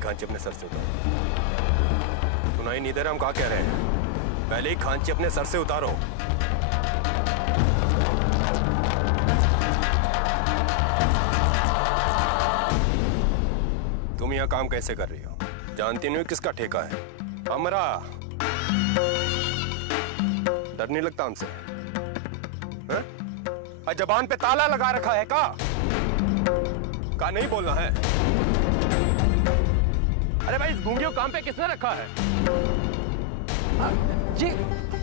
खांची अपने सर से उतारो। सुनाई नहीं दे रहा हम क्या कह रहे हैं? पहले ही खांची अपने सर से उतारो। तुम यहाँ काम कैसे कर रही हो? जानती नहीं हो किसका ठेका है? हमारा। डर नहीं लगता हमसे? जबान पे ताला लगा रखा है का नहीं बोलना है? अरे भाई, इस गूंगी को काम पे किसने रखा है? जी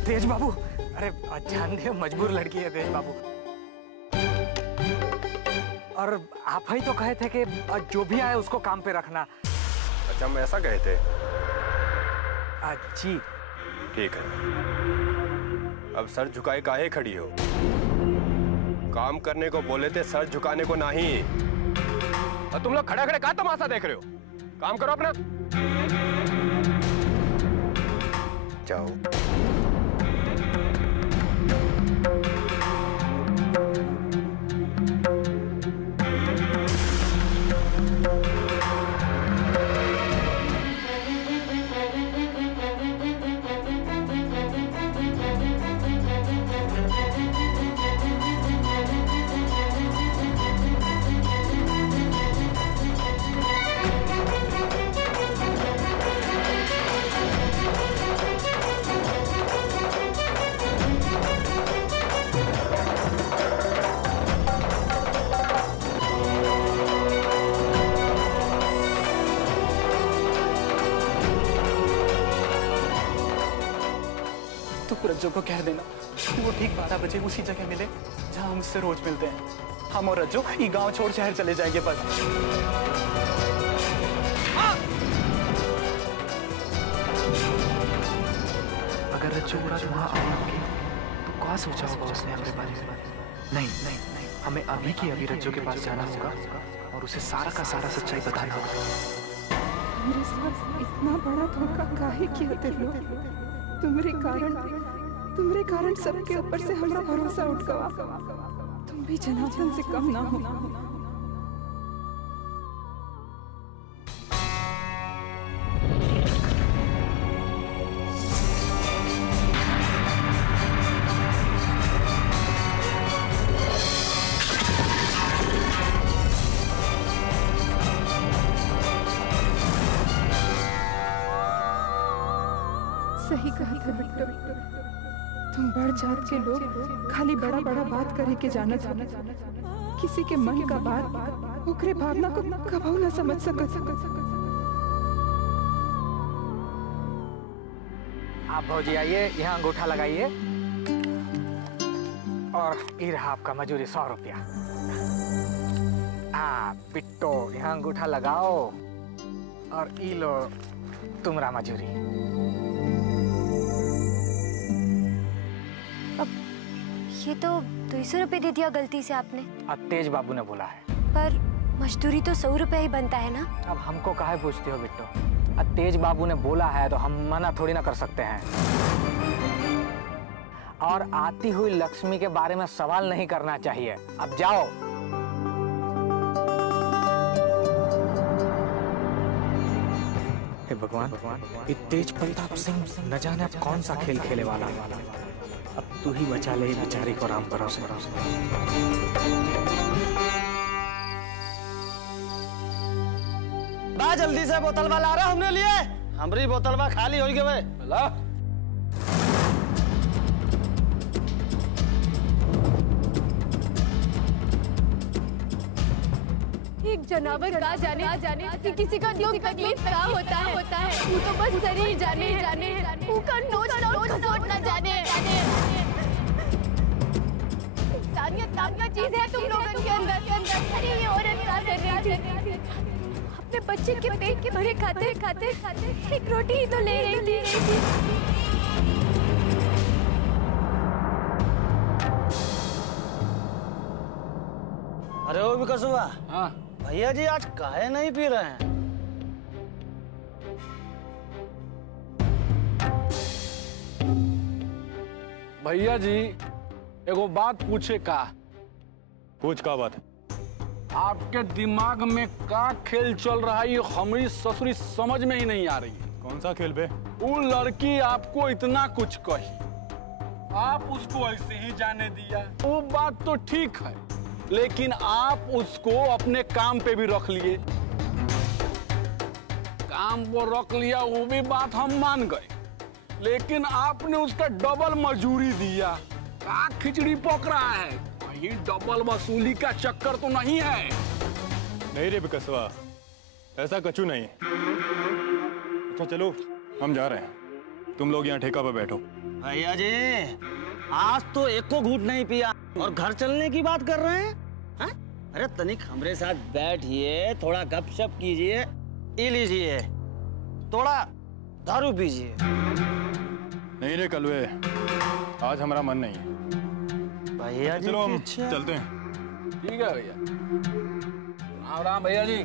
तेज बाबू, अरे जान दे मजबूर लड़की है तेज बाबू। और आप ही तो कहे थे कि जो भी आए उसको काम पे रखना। अच्छा, हम ऐसा कहे थे? जी ठीक है। अब सर झुकाए काहे खड़ी हो? काम करने को बोले थे, सर झुकाने को नहीं। और तुम लोग खड़े खड़े कहाँ तमाशा देख रहे हो? काम करो अपना। जाओ। रज्जो को कह देना वो ठीक 12 बजे उसी जगह मिले जहां हम उससे रोज मिलते हैं। हम और रज्जो ये गांव छोड़ शहर चले जाएंगे बस। अगर रज्जो बुरा वहां आओगे तो क्या सोचा होगा उसने अपने बारे में? नहीं नहीं नहीं, हमें अभी की अभी रज्जो के पास जाना होगा और उसे सारा का सारा सच्चाई बताना होगा। मेरे साथ इतना बड़ा धोखा काहे किया तुम लोग? तुम्हारे कारण सबके ऊपर से हमारा भरोसा उठ गया। तुम भी जनार्दन से कम ना हो। सही कहा था बिट्टू, तुम बढ़ जात के लोग खाली बड़ा बड़ा बात करे के जाना जाना, किसी के मन का बात ओकरे भावना को कभी ना समझ सकत। आप भौजी आइए, यहाँ अंगूठा लगाइए और ये रहा आपका मजूरी 100 रुपया। बिट्टो यहाँ अंगूठा लगाओ और ई लो तुम्हारा मजूरी। ये तो 200 रुपए दे दिया गलती से आपने। अब तेज बाबू ने बोला है। पर मजदूरी तो 100 रुपए ही बनता है ना। अब हमको काहे पूछती हो बिट्टो? अब तेज बाबू ने बोला है तो हम मना थोड़ी ना कर सकते हैं। और आती हुई लक्ष्मी के बारे में सवाल नहीं करना चाहिए। अब जाओ। हे भगवान, ये तेज प्रताप सिंह न जाने अब कौन सा खेल खेले वाला। अब तू ही बचा ले बेचारी को राम भरोसे। बा जल्दी से बोतल वाला आ रहा हमने लिए। हमारी बोतल बा खाली हो गए। एक जानवर का जाने कि किसी का दुख तकलीफ क्या होता है। वो तो बस शरीर जाने ऊपर नोच ना जाने। इंसानियत नाम का चीज है तुम लोगों के अंदर। अरे ये औरत क्या कर रही थी? अपने बच्चे के पेट के भरे खाते एक रोटी ही तो ले रही थी। अरे वो भी कसुआ। हाँ भैया जी आज काहे नहीं पी रहे हैं? भैया जी एगो बात पूछे का। पूछ का बात है? आपके दिमाग में का खेल चल रहा है ये हमारी ससुरी समझ में ही नहीं आ रही है। कौन सा खेल बे? वो लड़की आपको इतना कुछ कही, आप उसको ऐसे ही जाने दिया, वो बात तो ठीक है, लेकिन आप उसको अपने काम पे भी रख लिए। काम वो रख लिया वो भी बात हम मान गए, लेकिन आपने उसका डबल मजूरी दिया। का खिचड़ी पक रहा है? कहीं डबल वसूली का चक्कर तो नहीं है? नहीं रे बिकसवा, ऐसा कछु नहीं। अच्छा चलो हम जा रहे हैं, तुम लोग यहाँ ठेका पर बैठो। भैया जी आज तो एक को घूंट नहीं पिया और घर चलने की बात कर रहे हैं, हैं? अरे तनिक हमरे साथ बैठिए, थोड़ा गपशप कीजिए, ये लीजिए, थोड़ा दारू पीजिए। नहीं रे कलवे, आज हमारा मन नहीं है। भैया जी चलो हम पीछे। चलते हैं। ठीक है भैया। राम राम भैया जी।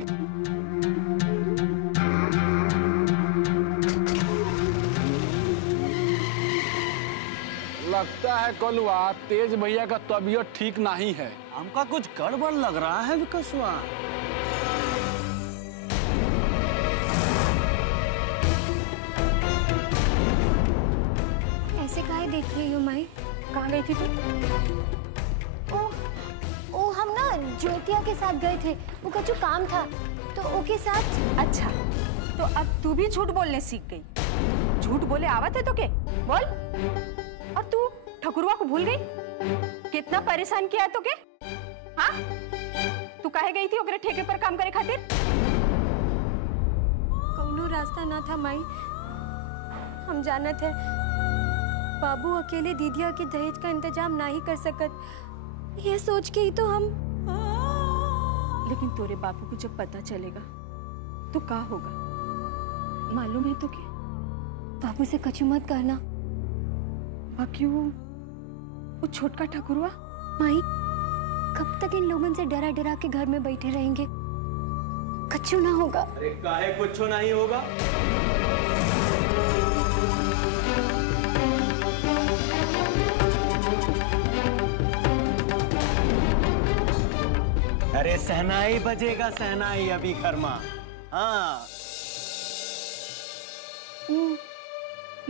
लगता है कलवा तेज भैया का तबीयत ठीक नहीं है। हमका कुछ गड़बड़ लग रहा है विकसवा। ऐसे काहे देख रही हो माई? कहाँ गई थी तू? ओ हम ना ज्योतिया के साथ गए थे, वो कछु काम था तो ओके साथ। अच्छा, तो अब तू भी झूठ बोलने सीख गई। झूठ बोले आवत है तो के बोल। और तू ठकुरवा को भूल गई? कितना परेशान किया तो के? हाँ, तू काहे गई थी ओकरे ठेके पर काम करे खातिर? कौनो रास्ता ना था माई, हम जानत है बाबू अकेले दीदिया के दहेज का इंतजाम ना ही कर सकत, ये सोच के ही तो हम। लेकिन तोरे बापू को जब पता चलेगा तो क्या होगा मालूम है तो के? बाबू से कछु मत कहना। बाकी वो छोटका ठकुरवा माई कब तक इन लोगों से डरा डरा के घर में बैठे रहेंगे? कछु ना होगा। अरे काहे कुछ नहीं होगा? अरे सहनाई बजेगा, सहनाई अभी खरमा। हाँ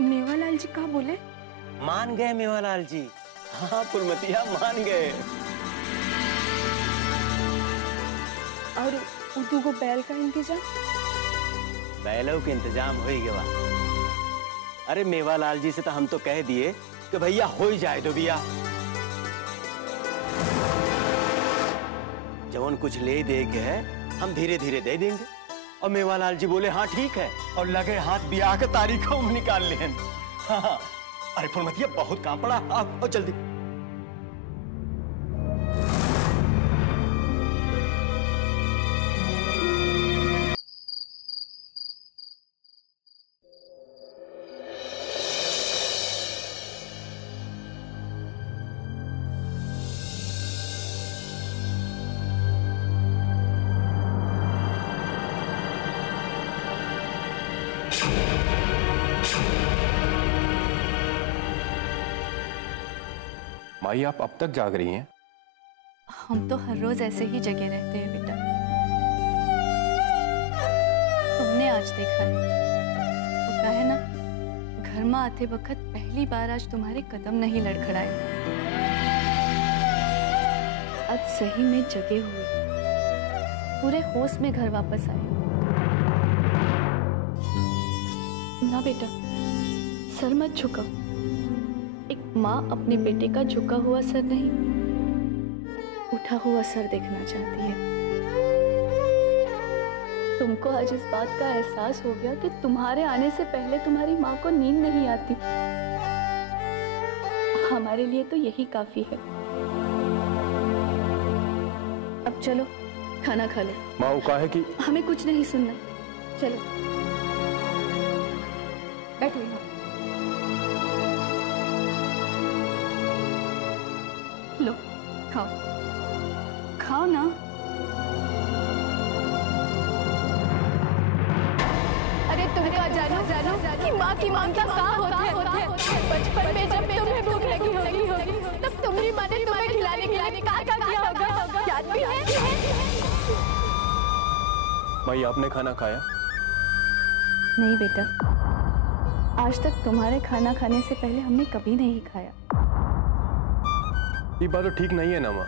मेवालाल जी क्या बोले? मान गए मेवालाल जी। हाँ पुरमतिया मान गए। और उर्दू को बैल का इंतजाम? बैलों के इंतजाम हो ही गया। अरे मेवालाल जी से तो हम तो कह दिए कि भैया हो ही जाए तो भैया। जवन कुछ ले दे के है हम धीरे धीरे दे देंगे। और मेवालाल जी बोले हाँ ठीक है, और लगे हाथ ब्याह के तारीखों में निकाल लें। हाँ अरे फुलमतिया बहुत काम पड़ा, आओ जल्दी। माई आप अब तक जाग रही हैं? हम तो हर रोज ऐसे ही जगे रहते हैं बेटा। तुमने आज देखा है, वो कहा है ना, घर में आते वक्त पहली बार आज तुम्हारे कदम नहीं लड़खड़ाए। आज सही में जगे हुए पूरे होश में घर वापस आए। ना बेटा, सर मत झुकाओ। एक माँ अपने बेटे का झुका हुआ सर नहीं, उठा हुआ सर देखना चाहती है। तुमको आज इस बात का एहसास हो गया कि तुम्हारे आने से पहले तुम्हारी माँ को नींद नहीं आती। हमारे लिए तो यही काफी है। अब चलो खाना खा लो। माँ वो कहा है कि हमें कुछ नहीं सुनना, चलो बैठो यहाँ। लो खाओ, खाओ ना। अरे तुम क्या जानो कि माँ की मांग क्या होते हैं? बचपन में जब तुम्हें भूख लगी होगी तब तुम्हारी माँ ने तुम्हें खिलाने क्या किया होगा? याद भी है? भाई आपने खाना खाया? नहीं बेटा, आज तक तुम्हारे खाना खाने से पहले हमने कभी नहीं खाया। ये बात तो ठीक नहीं है ना माँ।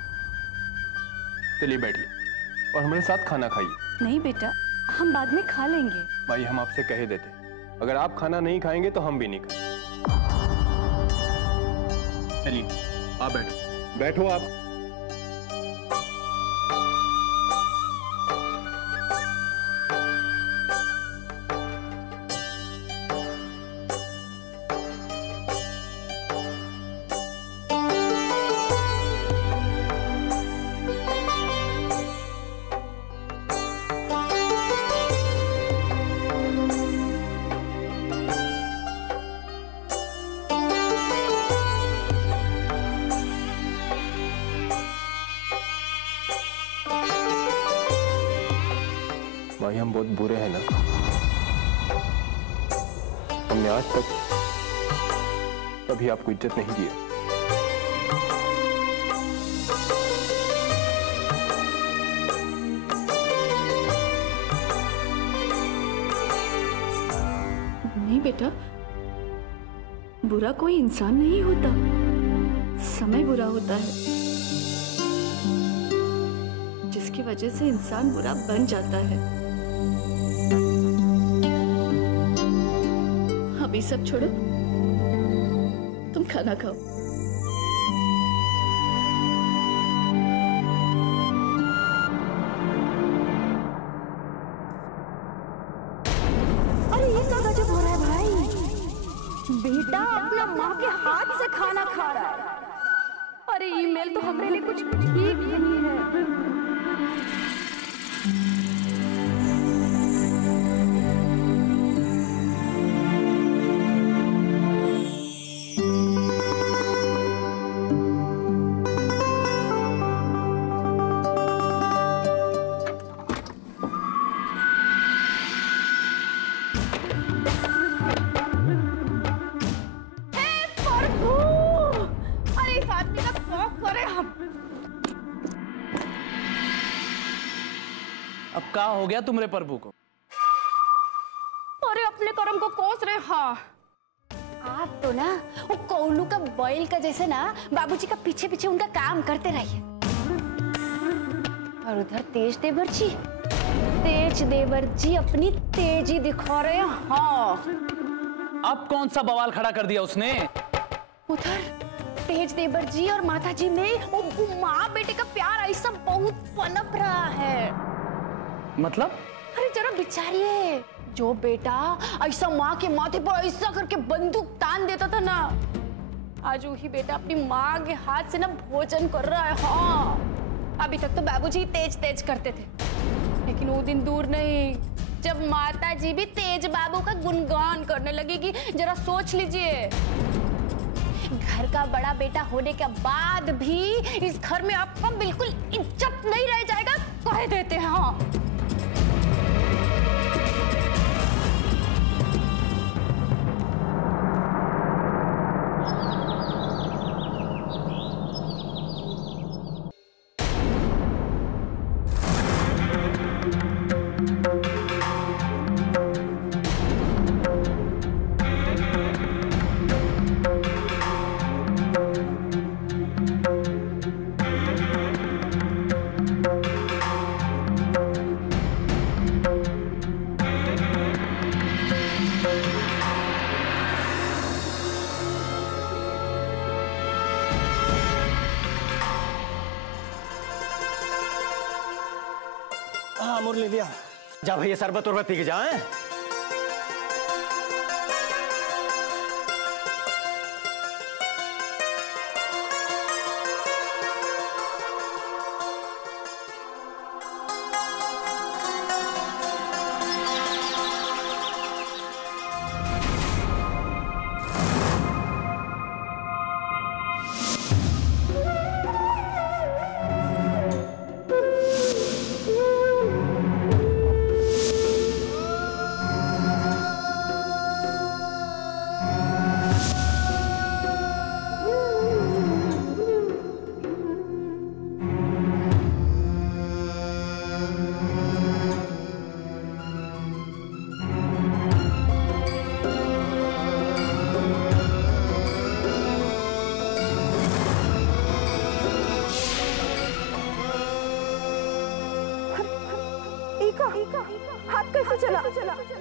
चलिए बैठिए और हमारे साथ खाना खाइए। नहीं बेटा, हम बाद में खा लेंगे। भाई हम आपसे कह देते, अगर आप खाना नहीं खाएंगे तो हम भी नहीं खाएंगे। चलिए आप बैठो। बैठो आप। भाई हम बहुत बुरे हैं ना, हमने आज तक कभी आपको इज्जत नहीं दी है। नहीं बेटा, बुरा कोई इंसान नहीं होता, समय बुरा होता है जिसकी वजह से इंसान बुरा बन जाता है। अभी सब छोड़ो, तुम खाना खाओ। अरे ये क्या गजब हो रहा है भाई? बेटा अपना माँ के हाथ से खाना खा रहा है। अरे ईमेल तो हमारे लिए कुछ ठीक नहीं है। अब क्या हो गया तुमरे प्रभु को? अरे अपने कर्म को कोस रहे। हाँ आप तो ना वो कोलू का बैल का जैसे ना बाबूजी का पीछे पीछे उनका काम करते रहिए। और उधर तेज देवर जी अपनी तेजी दिखा रहे हैं। हाँ अब कौन सा बवाल खड़ा कर दिया उसने? उधर तेज देवर जी और माता जी में वो माँ बेटे का प्यार ऐसा बहुत पनप रहा है। मतलब? अरे जरा बिचारिए, जो बेटा ऐसा माँ के माथे पर ऐसा करके बंदूक तान देता था ना, आज वही बेटा अपनी माँ के हाथ से ना भोजन कर रहा है। हाँ अभी तक तो बाबूजी तेज करते थे, लेकिन वो दिन दूर नहीं जब माता जी भी तेज बाबू का गुणगान करने लगेगी। जरा सोच लीजिए, घर का बड़ा बेटा होने के बाद भी इस घर में आपका बिल्कुल इज्जत नहीं रह जाएगा, कह देते हैं। हाँ मुरली लिया जा भैया, शरबत उरबत पी के जाए।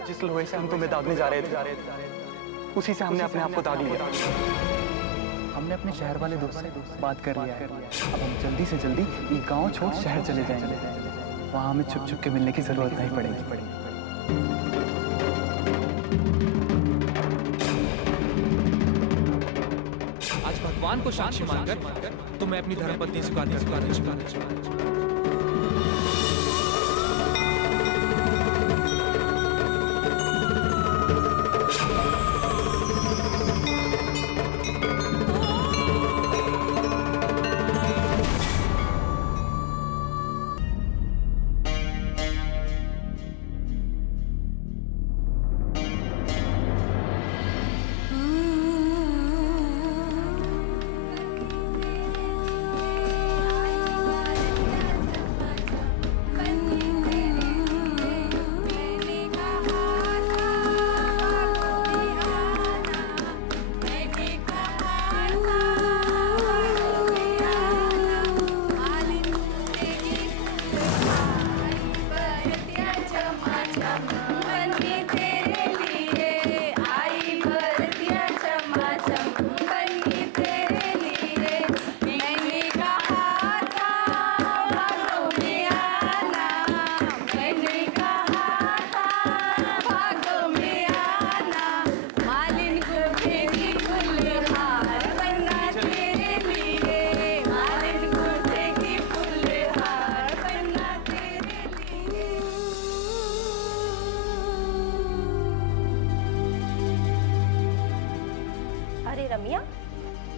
जिस लोहे से हम तुम्हें दागने जा रहे थे उसी से हमने अपने आप को दाग लिया। हमने अपने शहर वाले दोस्त से बात कर लिया है। अब हम जल्दी से जल्दी ये गांव छोड़ शहर चले जाएंगे। वहां हमें छुप छुप के मिलने की जरूरत नहीं पड़ेगी। आज भगवान को साक्षी मानकर तो मैं अपनी धर्मपत्नी चुका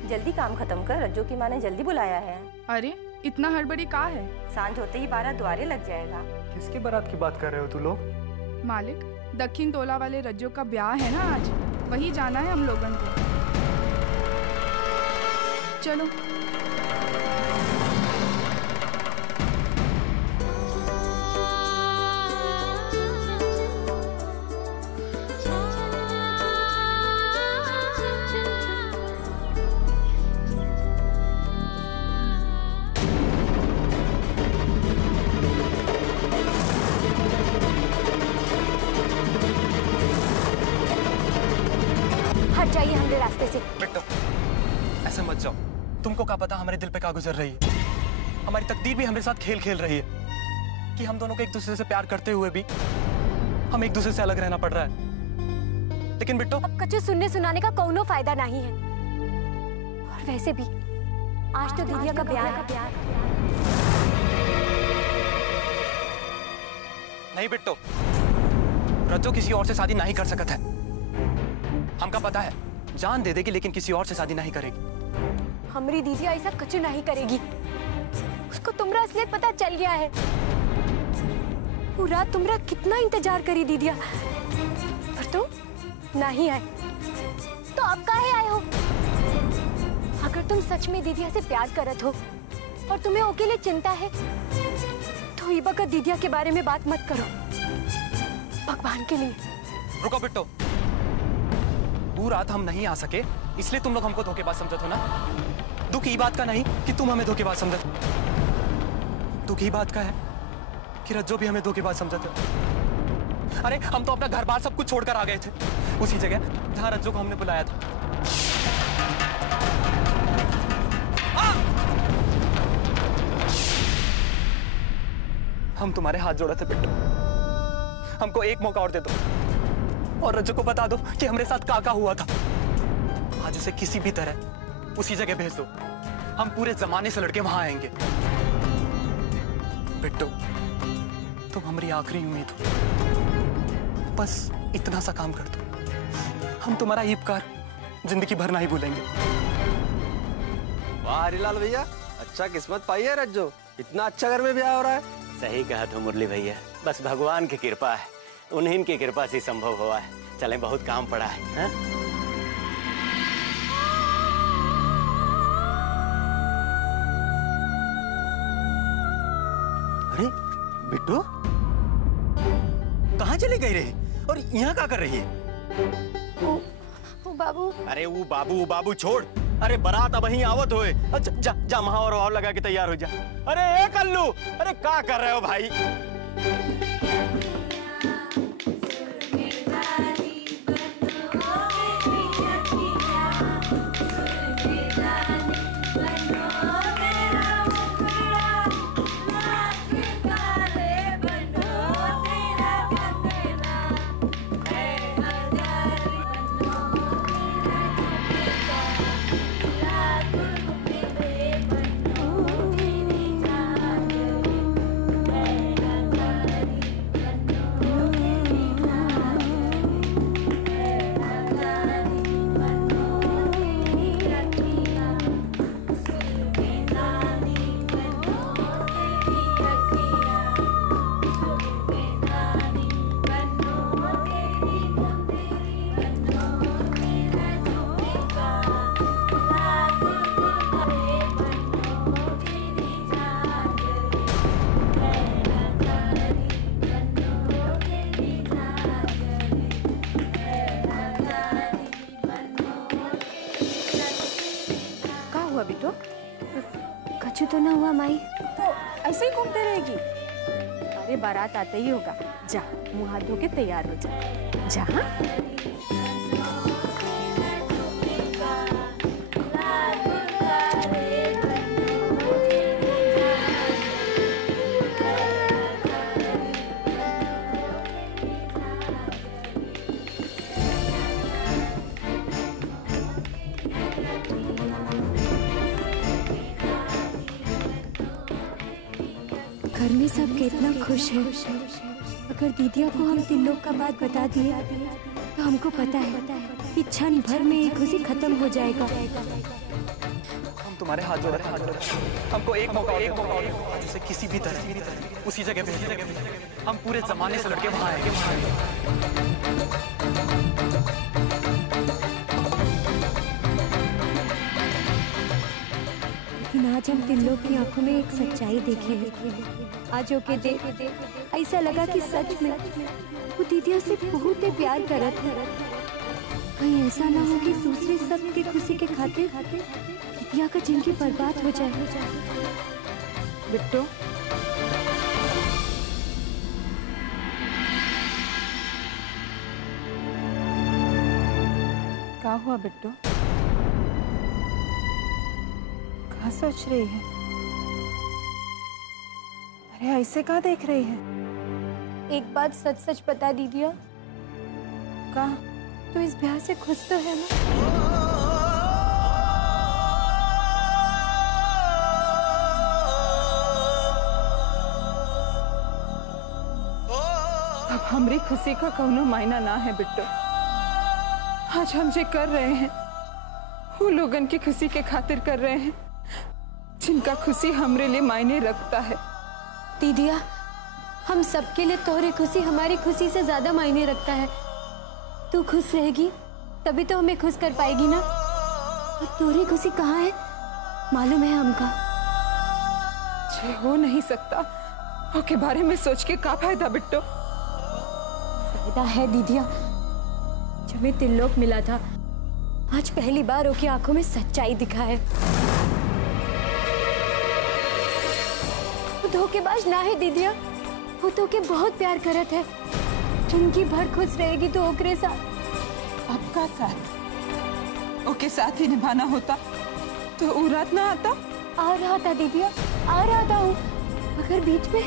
जल्दी काम खत्म कर, रज्जू की माँ ने जल्दी बुलाया है। अरे इतना हड़बड़ी का है? सांझ होते ही 12 द्वारे लग जाएगा। किसकी बारात की बात कर रहे हो तू लोग? मालिक, दक्षिण टोला वाले रज्जू का ब्याह है ना आज, वही जाना है हम लोगन को। चलो। हट जाइए हमारे रास्ते से। बेटा, ऐसे मत जाओ। तुमको क्या पता हमारे दिल पे क्या गुजर रही है। हमारी तकदीर भी हमारे साथ खेल खेल रही है कि हम दोनों को एक दूसरे से प्यार करते हुए भी हम एक दूसरे से अलग रहना पड़ रहा है। लेकिन बिट्टो, अब कच्चे सुनने सुनाने का कोनो फायदा नहीं है। और वैसे भी आज तो दीदिया का ब्याह है। नहीं बिट्टो, रज्जो किसी और से शादी नहीं कर सकता है। हमका पता है, जान दे देगी लेकिन किसी और से शादी नहीं करेगी। हमारी दीदी ऐसा कुछ नहीं करेगी। उसको तुमरा असलियत पता चल गया है। पूरा तुमरा कितना इंतजार करी दीदिया, पर तुम नहीं आए। तो अब काहे आए हो? अगर तुम सच में दीदिया से प्यार करत हो और तुम्हें ओके लिए चिंता है तो ई वक्त दीदिया के बारे में बात मत करो, भगवान के लिए। रुको बिट्टो, वो रात हम नहीं आ सके इसलिए तुम लोग हमको धोखेबाज समझत हो ना। दुख ई बात का नहीं कि तुम हमें धोखेबाज समझत, दुख ई बात का है कि रज्जो भी हमें धोखेबाज समझत है। अरे हम तो अपना घर बार सब कुछ छोड़कर आ गए थे उसी जगह जहां रज्जो को हमने बुलाया था। हम तुम्हारे हाथ जोड़े थे बिट्टो, हमको एक मौका और दे दो और रज्जो को बता दो कि हमारे साथ क्या हुआ था। आज उसे किसी भी तरह उसी जगह भेज दो, हम पूरे जमाने से लड़के वहां आएंगे। बिट्टो, तुम हमारी आखिरी उम्मीद हो, बस इतना सा काम कर दो, हम तुम्हारा ये उपकार जिंदगी भर नहीं भूलेंगे। वाह हरिलाल भैया, अच्छा किस्मत पाई है रज्जो, इतना अच्छा घर में ब्याह हो रहा है। सही कहा तो मुरली भैया, बस भगवान की कृपा है, उन्हीं की कृपा से संभव हुआ है। चलें, बहुत काम पड़ा है, हा? अरे बिट्टू, कहाँ चली गई रही और यहाँ क्या कर रही है? ओ बाबू। अरे वो बाबू छोड़, अरे बारात अब वहीं आवत होए। जा जा महावर वाव लगा के तैयार हो जा। अरे ए कल्लू, अरे क्या कर रहे हो भाई? तो ना हुआ माई? तो ऐसे ही घूमते रहेगी? अरे बारात आते ही होगा। जा मुंह हाथ धो के तैयार हो जा। जा घर में सब कितना खुश है। अगर दीदिया को हम तीन लोग का बात बता दिए तो हमको पता है कि क्षण भर में ये खुशी खत्म हो जाएगा। हम तुम्हारे हाथ जोड़ रहे हैं। हमको एक मौका जिसे किसी भी तरह उसी जगह पे हम पूरे जमाने से लड़के वहां आएंगे। लेकिन आज हम तीन लोग की आंखों में एक सच्चाई देखे। आज ओके देख ऐसा लगा कि सच में वो दीदिया से बहुत ही प्यार करत है। कहीं ऐसा ना हो कि दूसरे सब की खुशी के खातिर दीदिया का जिंदगी बर्बाद हो जाए। बिट्टू, क्या हुआ बिट्टू? क्या सोच रही है? अरे ऐसे क्या देख रही है? एक बात सच सच बता दीदिया, का तो इस ब्याह से खुश तो है ना? अब हमारी खुशी का कोनो मायना ना है बिट्टू। आज हम जे कर रहे हैं वो लोगन की खुशी के खातिर कर रहे हैं जिनका खुशी हमरे लिए मायने रखता है। दीदिया, हम सबके लिए तोहरी खुशी हमारी खुशी से ज्यादा मायने रखता है। तू खुश रहेगी तभी तो हमें खुश कर पाएगी ना। और तोहरी खुशी कहाँ है मालूम है हमका। जे हो नहीं सकता ओके बारे में सोच के का फायदा बिट्टू? फायदा है दीदिया। जब मैं त्रिलोक मिला था आज पहली बार ओके आंखों में सच्चाई दिखा है। वो धोखेबाज ना है दीदिया, वो तो के बहुत प्यार करत है। जिंदगी भर खुश रहेगी तो ओकरे साथ। आपका साथ ओके साथ ही निभाना होता तो वो रात ना आता। आ रहा था दीदिया, आ रहा था हूँ, मगर बीच में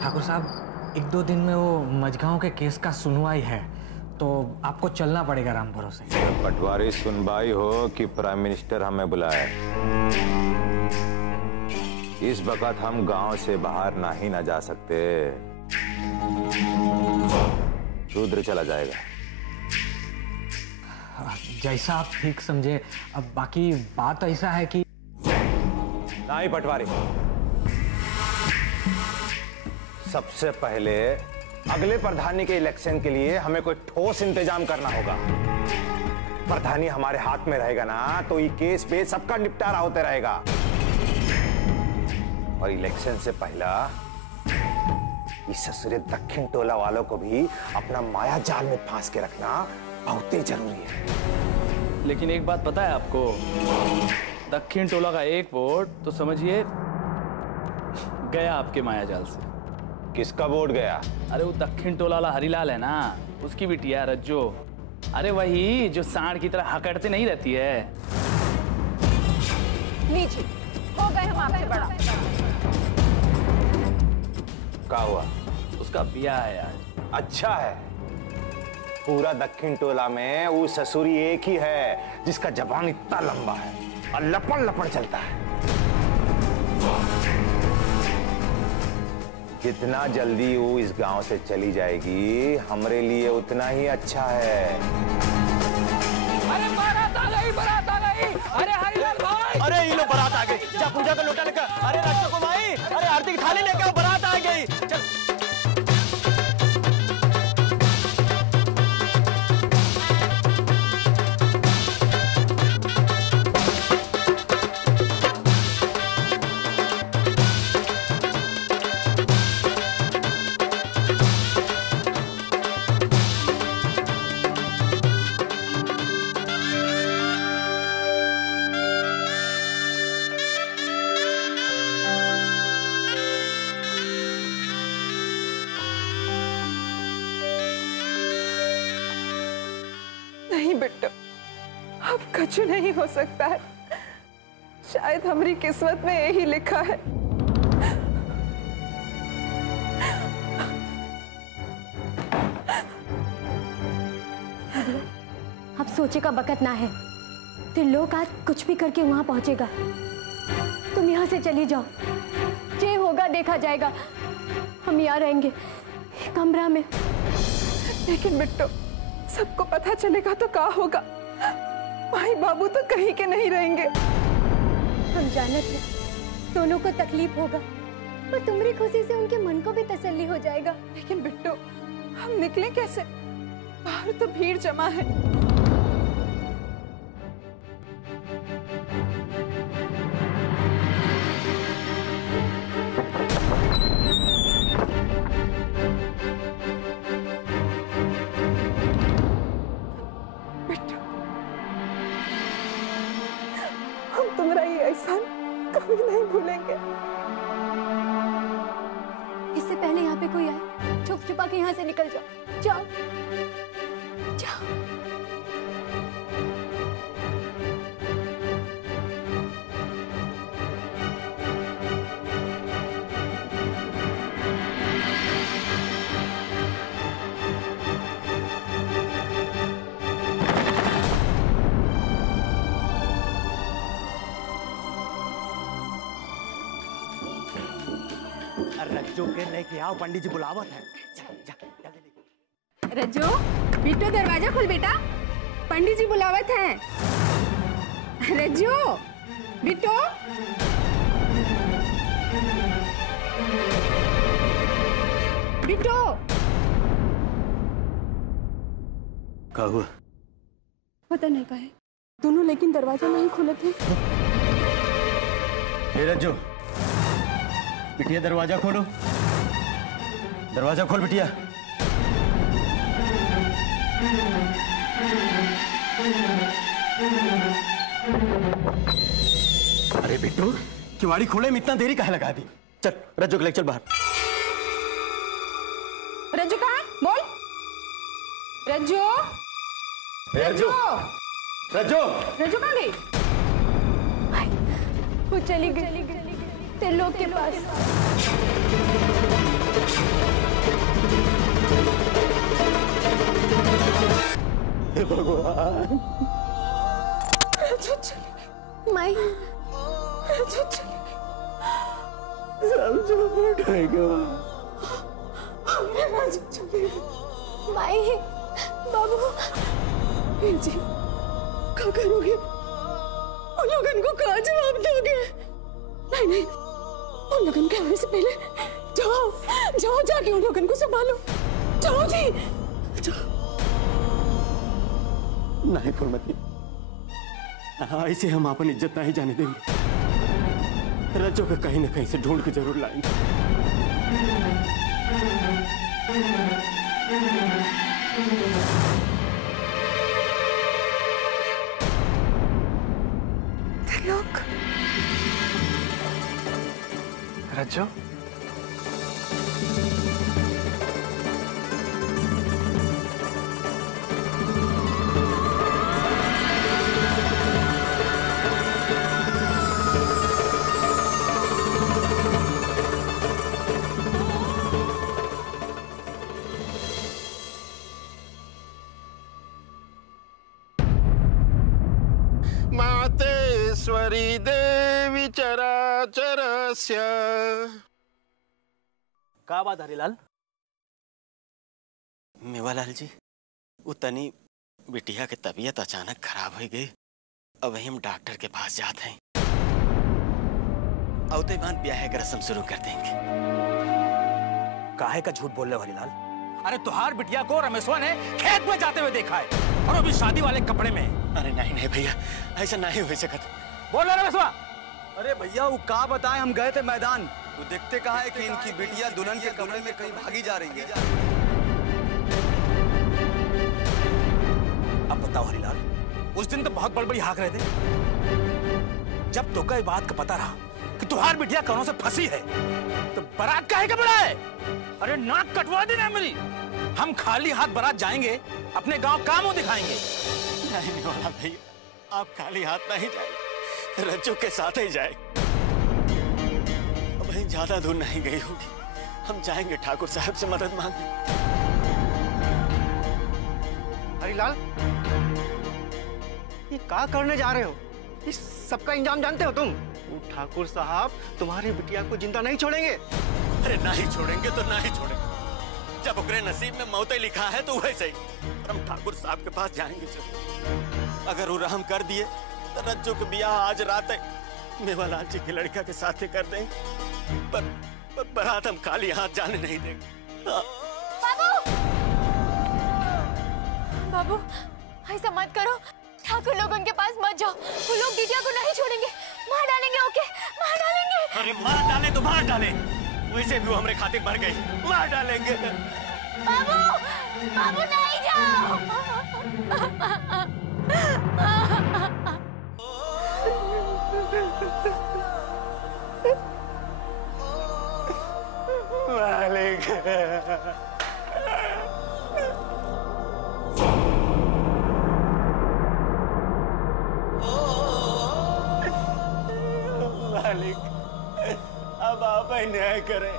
ठाकुर साहब, एक दो दिन में वो मजगांव के केस का सुनवाई है तो आपको चलना पड़ेगा राम भरोसे। पटवारी सुनवाई हो कि प्राइम मिनिस्टर हमें बुलाए, इस वक्त हम गांव से बाहर ना ही ना जा सकते। रुद्र चला जाएगा। जैसा आप ठीक समझे। अब बाकी बात ऐसा है कि नहीं पटवारी, सबसे पहले अगले प्रधानी के इलेक्शन के लिए हमें कोई ठोस इंतजाम करना होगा। प्रधानी हमारे हाथ में रहेगा ना तो ये केस पे सबका निपटारा होते रहेगा। और इलेक्शन से पहला इस ससुरे दक्षिण टोला वालों को भी अपना माया जाल में फांस के रखना बहुत ही जरूरी है। लेकिन एक बात पता है आपको, दक्षिण टोला का एक वोट तो समझिए गया आपके माया जाल से। किसका वोट गया? अरे वो दक्षिण टोला वाला हरीलाल है ना, उसकी बिटिया रज्जो। अरे वही जो सांड की तरह हकड़ते नहीं रहती है। लीजिए, हो गए हम आपसे बड़ा। क्या हुआ? उसका ब्याह है आज। अच्छा है। पूरा दक्षिण टोला में वो ससुरी एक ही है जिसका जबान इतना लंबा है और लपड़ लपड़ चलता है। जितना जल्दी वो इस गांव से चली जाएगी हमरे लिए उतना ही अच्छा है। अरे बारात आ गई, बारात आ गई। अरे हरिलाल भाई, अरे ये लो बारात आ गई, जा पूजा का लोटा लेकर। अरे रखो को भाई, अरे आरती की थाली लेकर बारात आ गई। चल नहीं बिट्टू, अब कछु नहीं हो सकता है। शायद हमारी किस्मत में यही लिखा है। अब सोचे का वक्त ना है। त्रिलोक आज कुछ भी करके वहां पहुंचेगा। तुम यहाँ से चली जाओ, जे होगा देखा जाएगा। हम यहाँ रहेंगे कमरा में। लेकिन बिट्टू, सबको पता चलेगा तो क्या होगा? भाई बाबू तो कहीं के नहीं रहेंगे। हम जानते हैं दोनों को तकलीफ होगा, पर तुम्हारी खुशी से उनके मन को भी तसल्ली हो जाएगा। लेकिन बिट्टू, हम निकलें कैसे? बाहर तो भीड़ जमा है। तुम्हारा ये एहसान कभी नहीं भूलेंगे। इससे पहले यहाँ पे कोई आए, छुप छुपा के यहाँ से निकल जाओ। जाओ जाओ। रज्जू के लेके आओ, पंडित जी बुलावत है। रज्जू, बिट्टू दरवाजा खोल बेटा, पंडित जी बुलावत हैं। रज्जू, बिट्टू। बिट्टू। क्या हुआ? पता नहीं कहा है, दोनों लेकिन दरवाजा नहीं खोले थे। रज्जू, बिटिया दरवाजा खोलो, दरवाजा खोल बिटिया। अरे बिट्टू, किवाड़ी खोले में इतना देरी काहे लगा दी? चल रज्जू के लेके चल बाहर। रज्जू कहाँ है? बोल। रज्जू, रज्जू, रज्जू, रज्जू कहाँ गई? वो चली गई त्रिलोक के पास। हे भगवान, माई, सब उठेगा। माई, बाबू, वीर जी, क्या करोगे? उन लोगों को कहाँ जवाब दोगे? नहीं नहीं, उन लोगों के आने से पहले जाओ जाओ, जाके उन लोगों को संभालो। जाओ जी, जाओ। नहीं फुलमती, ऐसे हम अपन इज्जत नहीं जाने देंगे। रज्जू को कहीं ना कहीं से ढूंढ के जरूर लाएंगे। त्रिलोक, रज्जू, मातेश्वरी देवी चराचरस्य। का बात हरिलाल? मेवालाल जी, वो तनी बिटिया की तबीयत अचानक खराब हो गई। अब हम डॉक्टर के पास जाते हैं। औते मान ब्याह का रस्म शुरू कर देंगे। काहे का झूठ बोल रहे हो हरिलाल? अरे तुहार बिटिया को रमेशवा ने खेत में जाते हुए देखा है और वो भी शादी वाले कपड़े में। अरे नहीं नहीं भैया, ऐसा नहीं हो सकता। बोल रहे रमेशवा। अरे भैया वो का बताएं, हम गए थे मैदान तो देखते कहा है कि इनकी बिटिया दुल्हन के कमरे में कहीं भागी जा रही है। अब बताओ हरिलाल, उस दिन तो बहुत बड़बड़ी हाँक रहे थे। जब तो कई बात का पता रहा कि तुहार बिटिया कौनों से फंसी है तो बारात काहे का बड़ा है? अरे नाक कटवा देना मेरी। हम खाली हाथ बारात जाएंगे, अपने गांव का मुंह दिखाएंगे। नहीं वाला भैया, आप खाली हाथ नहीं जाए, रज्जू के साथ ही जाए। अब ज्यादा दूर नहीं गई होगी, हम जाएंगे ठाकुर साहब से मदद मांगने। हरिलाल, ये क्या करने जा रहे हो? इस सबका इंजाम जानते हो तुम? वो ठाकुर साहब तुम्हारी बिटिया को जिंदा नहीं छोड़ेंगे। अरे नहीं छोड़ेंगे तो नहीं छोड़ेंगे। जब ओकरे नसीब में मौत लिखा है तो वैसे ही हम ठाकुर साहब के पास जाएंगे जरूर। अगर वो रहम कर दिए तो रज्जू के ब्याह आज रात मेवालाल जी की लड़का के साथ ही कर देंगे। पर बारात हम खाली हाथ जाने नहीं देंगे। बाबू, बाबू ऐसा मत करो। ठाकुर लोग उनके पास मत जाओ, वो लोग बिटिया को नहीं छोड़ेंगे, मार डालेंगे। ओके, मार डालेंगे। अरे मार डाले तो मार डाले, वैसे भी वो हमारे खातिर मर गई, मार डालेंगे। बाबू, बाबू नहीं जाओ। मालिक, मालिक, अब आप ही न्याय करें।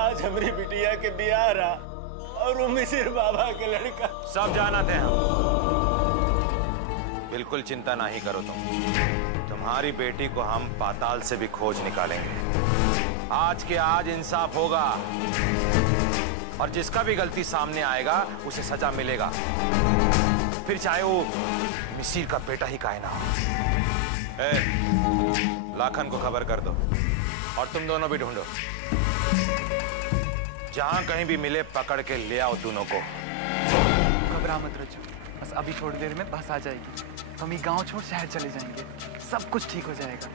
आज हमारी बिटिया के ब्याह रहा और वो मिसिर बाबा के लड़का। सब जानते हैं हम। बिल्कुल चिंता नहीं करो तुम। तुम्हारी बेटी को हम पाताल से भी खोज निकालेंगे। आज के आज इंसाफ होगा और जिसका भी गलती सामने आएगा उसे सजा मिलेगा, फिर चाहे वो मिसिर का बेटा ही काहे ना हो। लाखन को खबर कर दो और तुम दोनों भी ढूंढो। जहां कहीं भी मिले पकड़ के ले आओ दोनों को। घबरा मत रज्जू, बस अभी थोड़ी देर में बस आ जाएगी। हम ये गांव छोड़ शहर चले जाएंगे, सब कुछ ठीक हो जाएगा।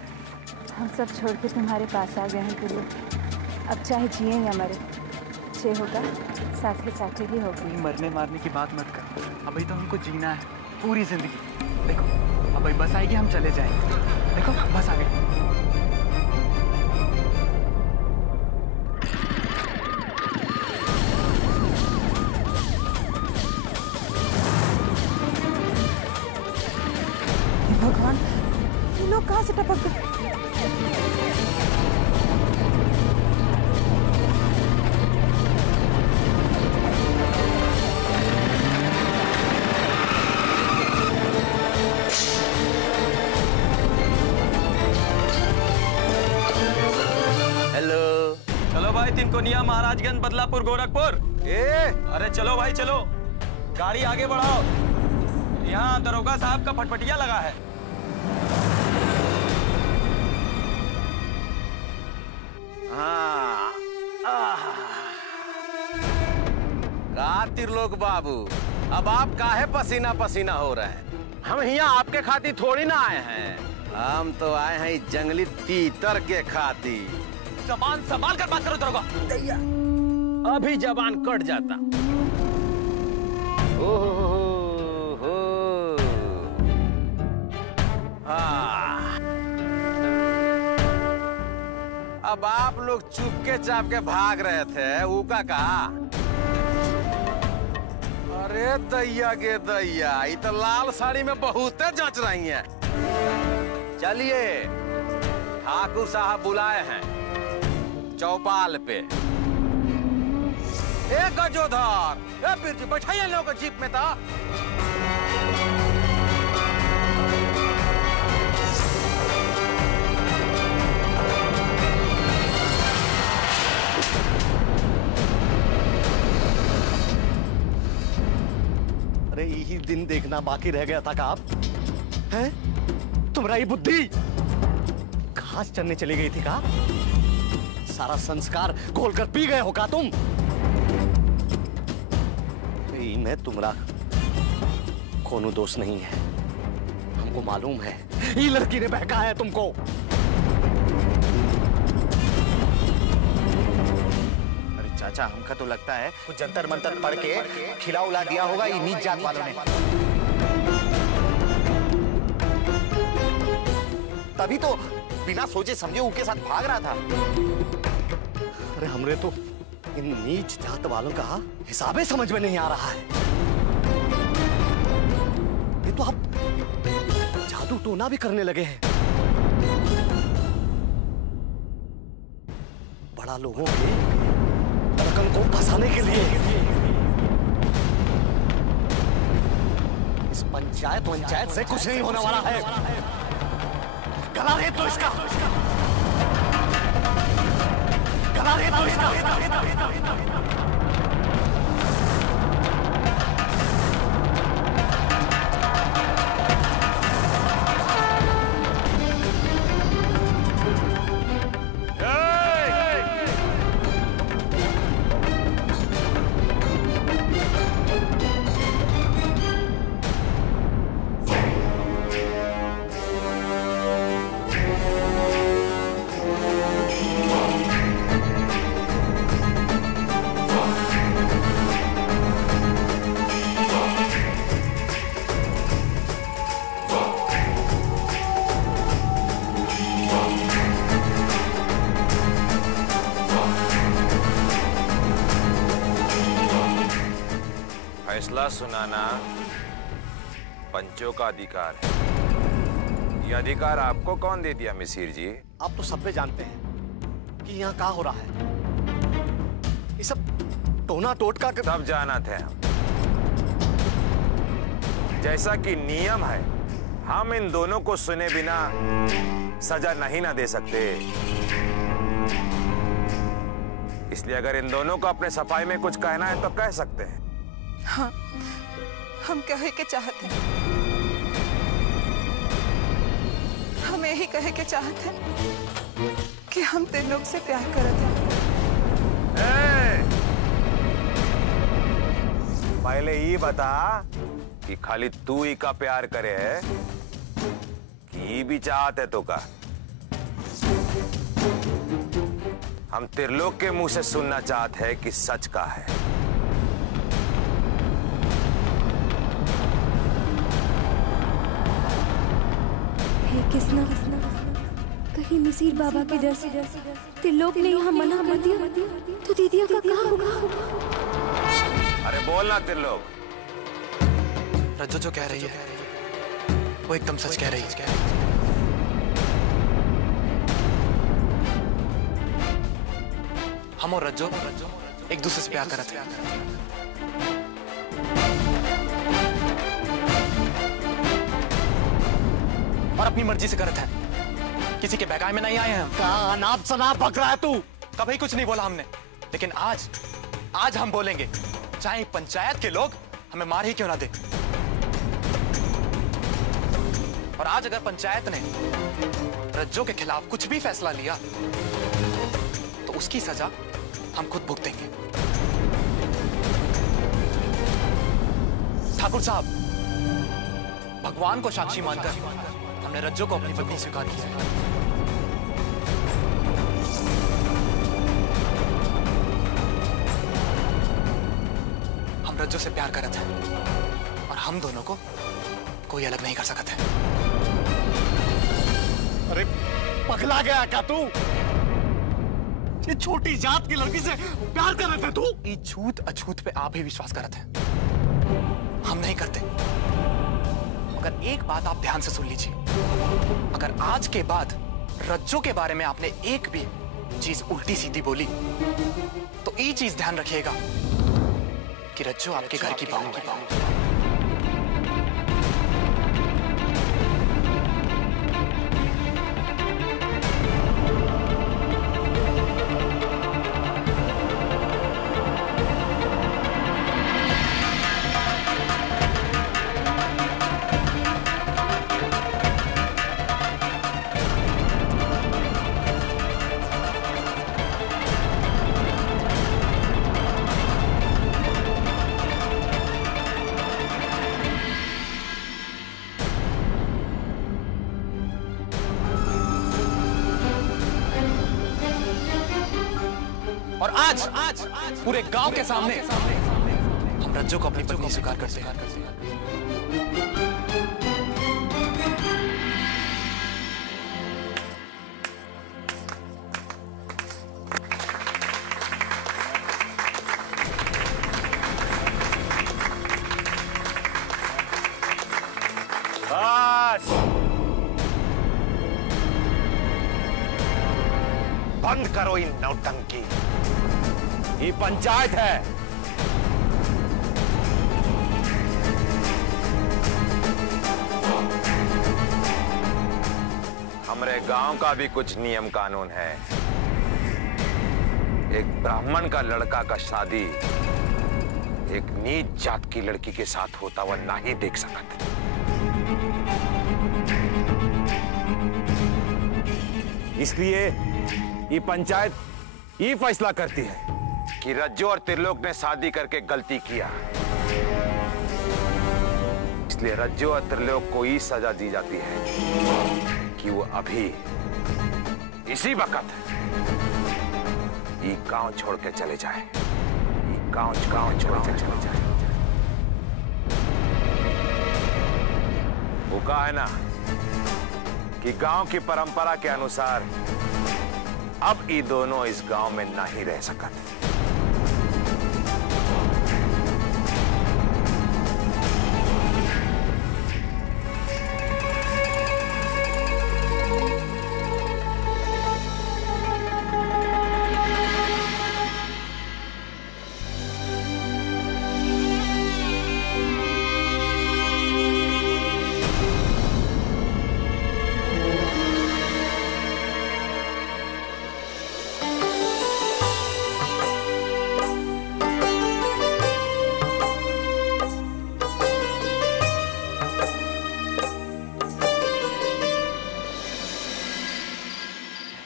हम सब छोड़ के तुम्हारे पास आ गए हैं गुरु। अब चाहे जिए या मरे, जे होगा साथे साथे ही होगा। ये मरने मारने की बात मत कर, अभी तो हमको जीना है पूरी जिंदगी। देखो अब बस आएगी, हम चले जाएंगे। देखो बस आ गई। भगवान, ये लोग कहाँ से टपक गए? हेलो, चलो भाई, तिनकोनिया, महाराजगंज, बदलापुर, गोरखपुर। अरे चलो भाई चलो, गाड़ी आगे बढ़ाओ। यहाँ दरोगा साहब का फटफटिया लगा है। त्रिलोक बाबू, अब आप काहे पसीना पसीना हो रहे हैं? हम यहाँ आपके खातिर थोड़ी ना आए हैं, हम तो आए हैं जंगली तीतर के खातिर। जबान संभाल कर बात करो दरोगा। अभी जबान कट जाता। ओहो, अब आप लोग चुपके चाप के भाग रहे थे, ऊका कहा? अरे दैया गे दैया, ये तो लाल साड़ी में बहुत जच रही हैं। चलिए, ठाकुर साहब बुलाए हैं चौपाल पे। एक गजोधर, बिरजू बैठाइए लोग जीप में था। अरे यही दिन देखना बाकी रह गया था का आप हैं? तुम्हारी बुद्धि घास चरने चली गई थी का? सारा संस्कार घोलकर पी गए हो का तुम? मैं तुम्हारा कोनो दोष नहीं है, हमको मालूम है ये लड़की ने बहकाया है तुमको। अरे चाचा, हमका तो लगता है कुछ जंतर मंतर पढ़ के खिला उला दिया होगा ये नीच जात वालों ने। तभी तो बिना सोचे समझे उनके साथ भाग रहा था। अरे हमरे तो इन नीच जात वालों का हिसाब ही समझ में नहीं आ रहा है। ये तो आप जादू टोना भी करने लगे हैं। बड़ा लोगों के रकम को फंसाने के लिए इस पंचायत से कुछ नहीं होने वाला है। गला दे तो इसका, गला दे तो इसका। फैसला सुनाना पंचों का अधिकार है। ये अधिकार आपको कौन दे दिया मिसिर जी? आप तो सब पे जानते हैं कि यहाँ क्या हो रहा है। ये सब टोना टोटका के सब जाना थे हम। जैसा कि नियम है, हम इन दोनों को सुने बिना सजा नहीं ना दे सकते। इसलिए अगर इन दोनों को अपने सफाई में कुछ कहना है तो कह सकते हैं। हाँ, हम कहे के चाहते हैं, हम यही कहे के चाहते हैं कि हम तीन लोग से प्यार करते हैं। पहले ये बता कि खाली तू ही का प्यार करे है कि ये भी चाहते तो का? हम त्रिलोक के मुंह से सुनना चाहते हैं कि सच का है। किसना कहीं मिसिर बाबा के डर से त्रिलोक ने यहाँ मना कर दिया तो दीदिया का क्या होगा? अरे बोलना त्रिलोक। रज्जो जो कह रही है वो एकदम सच कह रही है। हम और रज्जो एक दूसरे से प्यार करते हैं और अपनी मर्जी से करते हैं। किसी के बहकावे में नहीं आए हैं हम। अनाप शनाप बक रहा है तू। कभी कुछ नहीं बोला हमने, लेकिन आज हम बोलेंगे, चाहे पंचायत के लोग हमें मार ही क्यों ना दे। और आज अगर पंचायत ने रज्जो के खिलाफ कुछ भी फैसला लिया तो उसकी सजा हम खुद भुगतेंगे। ठाकुर साहब, भगवान को साक्षी मानकर हमने रज्जो को अपनी पत्नी स्वीकार किया। हम रज्जो से प्यार करते हैं और हम दोनों को कोई अलग नहीं कर सकता है। अरे पगला गया क्या तू? ये छोटी जात की लड़की से प्यार कर रहे थे तू? ये झूठ अछूत पे आप ही विश्वास करते हैं, हम नहीं करते। मगर एक बात आप ध्यान से सुन लीजिए, अगर आज के बाद रज्जो के बारे में आपने एक भी चीज उल्टी सीधी बोली तो ये चीज ध्यान रखिएगा कि रज्जो आपके घर की बहू की। आज पूरे गांव के सामने हम रज्जो को अपनी पत्नी स्वीकार करते हैं। बस बंद करो इन नौटंकी। ये पंचायत है, हमारे गांव का भी कुछ नियम कानून है। एक ब्राह्मण का लड़का का शादी एक नीच जात की लड़की के साथ होता हुआ नहीं देख सकता। इसलिए ये पंचायत ये फैसला करती है कि रज्जो और त्रिलोक ने शादी करके गलती किया, इसलिए रज्जो और त्रिलोक को ये सजा दी जाती है कि वो अभी इसी वक्त ये गांव छोड़ के चले जाए। ये गांव छोड़ के चले जाए। वो कहा है ना कि गांव की परंपरा के अनुसार अब ये दोनों इस गांव में नहीं रह सकते।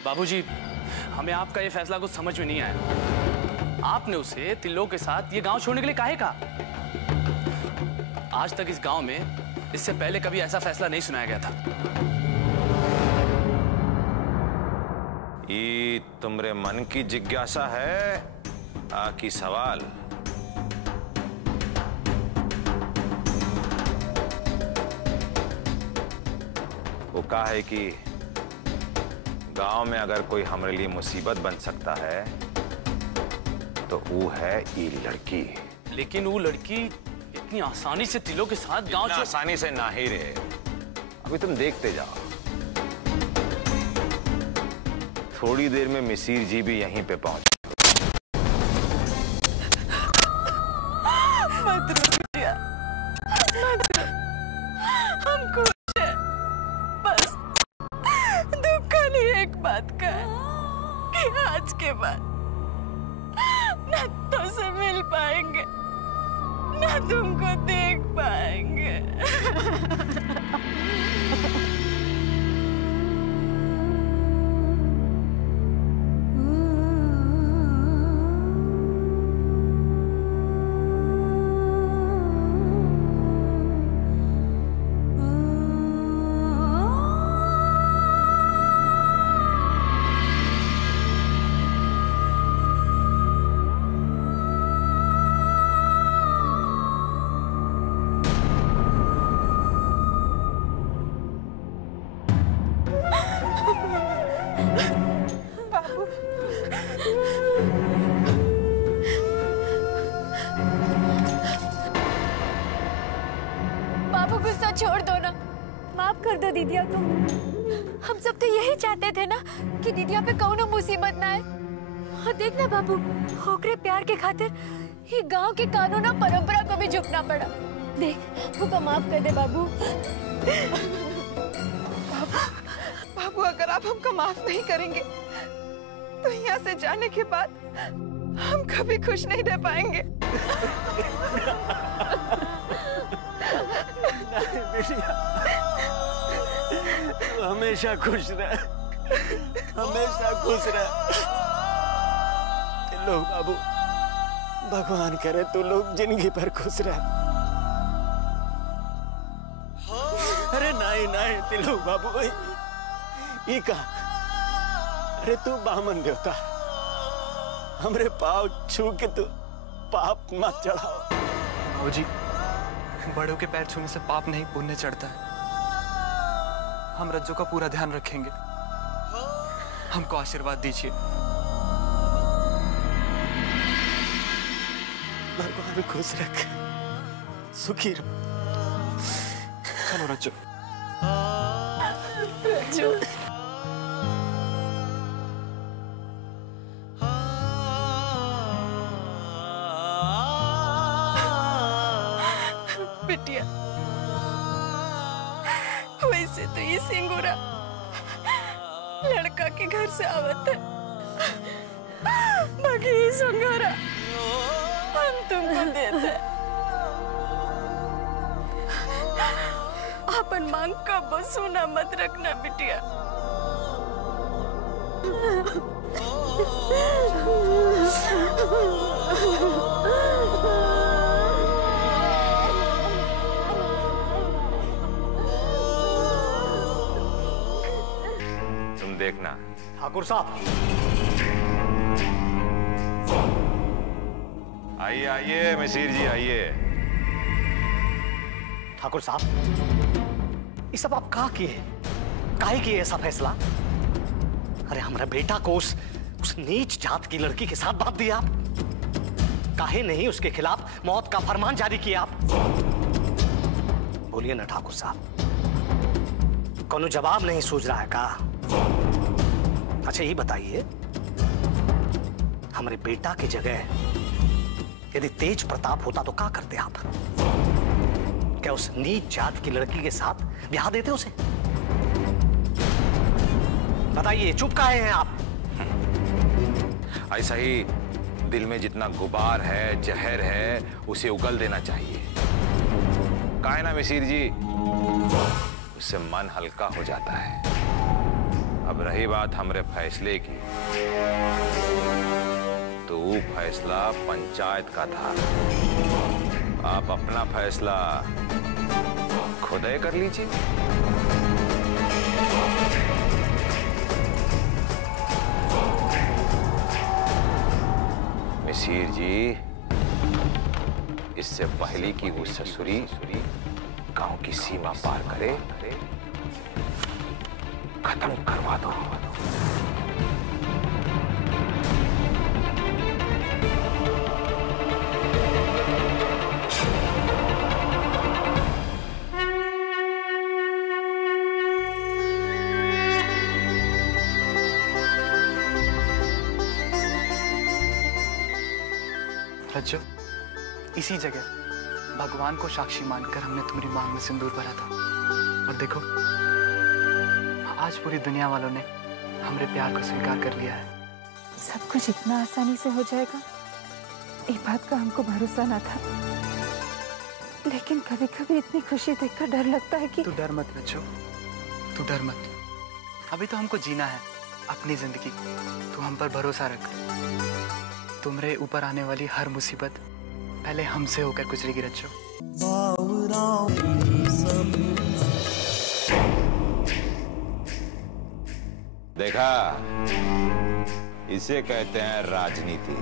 बाबूजी, हमें आपका ये फैसला कुछ समझ में नहीं आया। आपने उसे त्रिलोक के साथ ये गांव छोड़ने के लिए काहे कहा? आज तक इस गांव में इससे पहले कभी ऐसा फैसला नहीं सुनाया गया था। ये तुम्हारे मन की जिज्ञासा है कि सवाल? वो कहा है कि गांव में अगर कोई हमारे लिए मुसीबत बन सकता है तो वो है ये लड़की। लेकिन वो लड़की इतनी आसानी से त्रिलोक के साथ गांव से आसानी से ना ही रहे। अभी तुम देखते जाओ, थोड़ी देर में मिसिर जी भी यहीं पे पहुंच। मत रो बिटिया, मत रो। हम खुश हैं। बस दुख खाली एक बात का है कि आज के बाद ना तुमसे मिल पाएंगे, ना तुमको देख पाएंगे। बाबू गुस्सा छोड़ दो ना, माफ कर दो दीदिया को। हम सब तो यही चाहते थे ना कि दीदिया पे कौनो मुसीबत ना आए। और देख ना बाबू, होकरे प्यार के खातिर ये गांव के कानून और परंपरा को भी झुकना पड़ा। देख, वो माफ कर दे बाबू। बाबू, अगर आप हमको माफ नहीं करेंगे तो यहाँ से जाने के बाद हम कभी खुश नहीं रह पाएंगे। तू हमेशा खुश रह, हमेशा खुश रह। लोग बाबू, भगवान करे तू लोग जिंदगी भर खुश रह। अरे नहीं नहीं तिलोक बाबू, ये कहा, अरे तू बामन देवता, हमरे पाँव छू के तू पाप मत चढ़ाओ। बाबूजी, बड़ों के पैर छूने से पाप नहीं पुण्य चढ़ता है। हम रज्जू का पूरा ध्यान रखेंगे। हमको आशीर्वाद दीजिए। भगवान खुश रख, सुखी रहो। चलो रज्जू। रज्जू बिटिया, वैसे तो ये सिंगूरा लड़का के घर से आवत है, बाकी ये सिंगूरा हम तुमको देते। अपन मांग का बसूना मत रखना बिटिया। तुम देखना। ठाकुर साहब, आइए आइए मिसिर जी आइए। ठाकुर साहब, ये सब आप कहा किए? काहे किए ऐसा फैसला? अरे हमारा बेटा को उस नीच जात की लड़की के साथ बांध दिया आप। काहे नहीं उसके खिलाफ मौत का फरमान जारी किया आप? बोलिए ना ठाकुर साहब, कोनो जवाब नहीं सूझ रहा है का? अच्छा ये बताइए, हमारे बेटा की जगह यदि तेज प्रताप होता तो क्या करते आप? क्या उस नीच जात की लड़की के साथ ब्याह देते उसे? बताइए, चुप काहे हैं आप? ऐसा ही दिल में जितना गुबार है, जहर है, उसे उगल देना चाहिए। काहे ना मिसिर जी, उससे मन हल्का हो जाता है। अब रही बात हमरे फैसले की, तो वो फैसला पंचायत का था। आप अपना फैसला खुद ही कर लीजिए। मिसिर जी, इससे पहले कि वो ससुरी गांव की सीमा पार करे, खत्म करवा दो। रज्जू, इसी जगह भगवान को साक्षी मानकर हमने तुम्हारी मांग में सिंदूर भरा था। और देखो, आज पूरी दुनिया वालों ने हमारे प्यार को स्वीकार कर लिया है। सब कुछ इतना आसानी से हो जाएगा, इस बात का हमको भरोसा ना था। लेकिन कभी कभी इतनी खुशी देखकर डर लगता है कि... तू डर मत रज्जू, तू डर मत। अभी तो हमको जीना है अपनी जिंदगी। तू हम पर भरोसा रख। तुम्हारे ऊपर आने वाली हर मुसीबत पहले हमसे होकर गुजरेगी रज्जू। देखा, इसे कहते हैं राजनीति।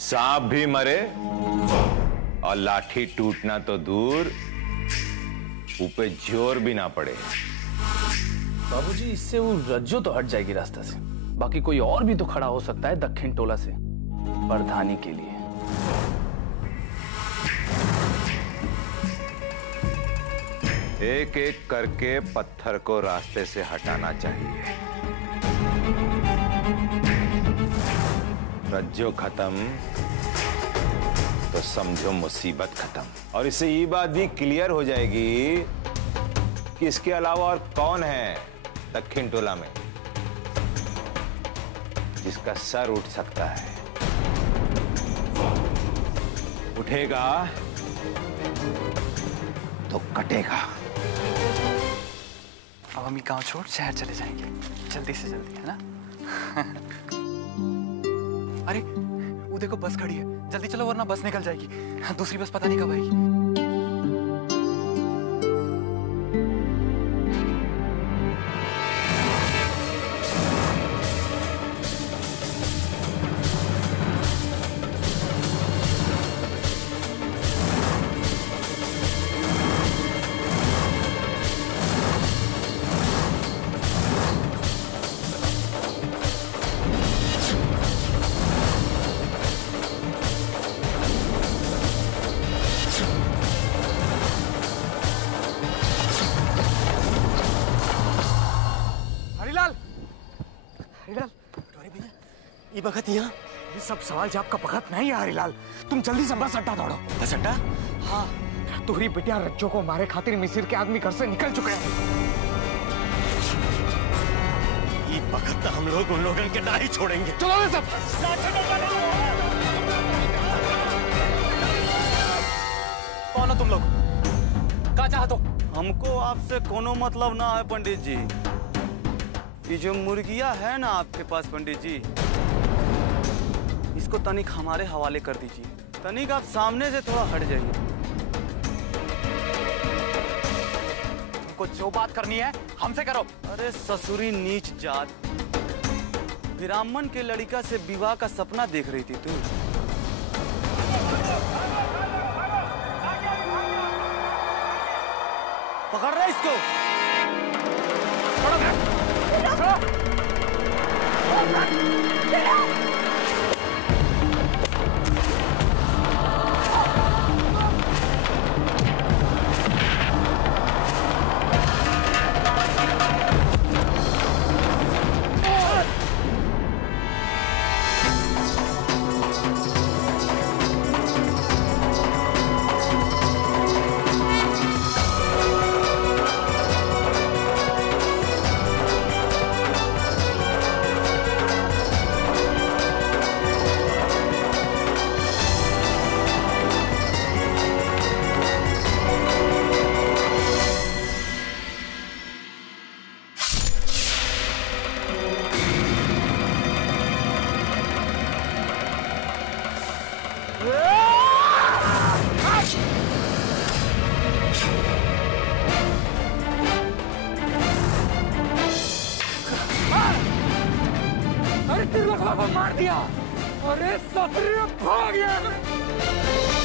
सांप भी मरे और लाठी टूटना तो दूर, ऊपर जोर भी ना पड़े। बाबूजी, इससे वो रज्जो तो हट जाएगी रास्ता से। बाकी कोई और भी तो खड़ा हो सकता है दक्षिण टोला से प्रधानी के लिए। एक एक करके पत्थर को रास्ते से हटाना चाहिए। रज्जो खत्म तो समझो मुसीबत खत्म। और इससे ये बात भी क्लियर हो जाएगी कि इसके अलावा और कौन है दक्षिण टोला में जिसका सर उठ सकता है। उठेगा तो कटेगा। अब हम गांव छोड़ शहर चले जाएंगे, जल्दी से जल्दी, है ना? अरे वो देखो, बस खड़ी है, जल्दी चलो वरना बस निकल जाएगी। दूसरी बस पता नहीं कब आएगी। बखत यहाँ? ये सब सवाल जवाब का बखत नहीं है हरिलाल। तुम जल्दी से बस अड्डा दौड़ो। बस अड्डा? हाँ, तुम्हारी बिटिया रज्जो को मारे खातिर मिसिर के आदमी घर से निकल चुके हैं। ये बखत हम लोग उन लोगों के ना ही छोड़ेंगे। चलो वे सब। कौन हो तुम लोग? क्या चाहते हो? हमको आपसे कोनो मतलब ना है पंडित जी। ये जो मुर्गिया है ना आपके पास पंडित जी, इसको तनिक हमारे हवाले कर दीजिए। तनिक आप सामने से थोड़ा हट जाइए। तुमको जो बात करनी है हमसे करो। अरे ससुरी नीच जात, ब्राह्मण के लड़का से विवाह का सपना देख रही थी तू। पकड़ रहा इसको। अरे तिरलक बाबा मार दिया। अरे ससुरी भाग गया।